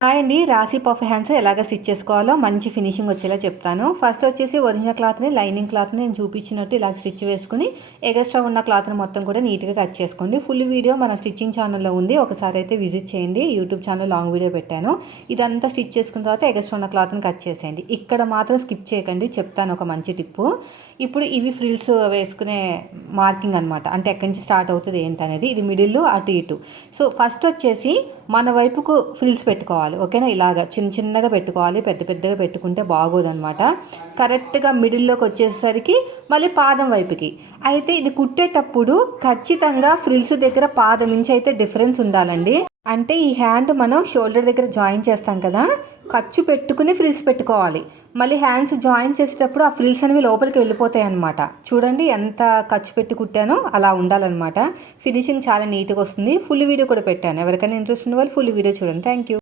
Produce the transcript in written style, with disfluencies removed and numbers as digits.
Hi అండి. రాశి puff hands ఎలాగ స్టిచ్ చేసుకోవాలో మంచి ఫినిషింగ్ వచ్చేలా చెప్తాను. ఫస్ట్ వచ్చేసి ఒరిజినల్ క్లాత్‌ని, లైనింగ్ క్లాత్‌ని నేను చూపించినట్టు ఇలాగ స్టిచ్ వేసుకొని, ఎగస్ట్రా ఉన్న క్లాత్‌ని మొత్తం కూడా నీట్‌గా కట్ చేసుకోండి. ఫుల్ వీడియో మన స్టిచ్చింగ్ ఛానల్‌లో ఉంది. ఒకసారి అయితే విజిట్ చేయండి. యూట్యూబ్ ఛానల్ లాంగ్ వీడియో పెట్టాను. ఇదంతా స్టిచ్ చేసుకున్న తర్వాత ఎగస్ట్రా ఉన్న క్లాత్‌ని కట్ చేసేయండి. ఇక్కడ మాత్రం స్కిప్ చేయకండి. చెప్తాను ఒక మంచి టిప్పు. ఇప్పుడు ఇవి ఫ్రిల్స్ వేసుకునే మార్కింగ్ అనమాట. అంటే ఎక్కడి నుంచి స్టార్ట్ అవుతుంది ఏంటనేది. ఇది మిడిల్ అటు ఇటు. సో ఫస్ట్ వచ్చేసి మన వైపుకు ఫ్రిల్స్ పెట్టుకోవాలి. ఓకేనా, ఇలాగా చిన్న చిన్నగా పెట్టుకోవాలి. పెద్ద పెద్దగా పెట్టుకుంటే బాగోదన్నమాట. కరెక్ట్గా మిడిల్లోకి వచ్చేసరికి మళ్ళీ పాదం వైపుకి. అయితే ఇది కుట్టేటప్పుడు ఖచ్చితంగా ఫ్రిల్స్ దగ్గర పాదం ఇంచి అయితే డిఫరెన్స్ ఉండాలండి. అంటే ఈ హ్యాండ్ మనం షోల్డర్ దగ్గర జాయిన్ చేస్తాం కదా, ఖర్చు పెట్టుకుని ఫ్రిల్స్ పెట్టుకోవాలి. మళ్ళీ హ్యాండ్స్ జాయిన్ చేసేటప్పుడు ఆ ఫ్రిల్స్ అనేవి లోపలికి వెళ్ళిపోతాయి అనమాట. చూడండి ఎంత ఖర్చు పెట్టి కుట్టానో అలా ఉండాలన్నమాట. ఫినిషింగ్ చాలా నీట్గా వస్తుంది. ఫుల్ వీడియో కూడా పెట్టాను. ఎవరికైనా ఇంట్రెస్ట్ ఉన్న వాళ్ళు ఫుల్ వీడియో చూడండి. Thank you.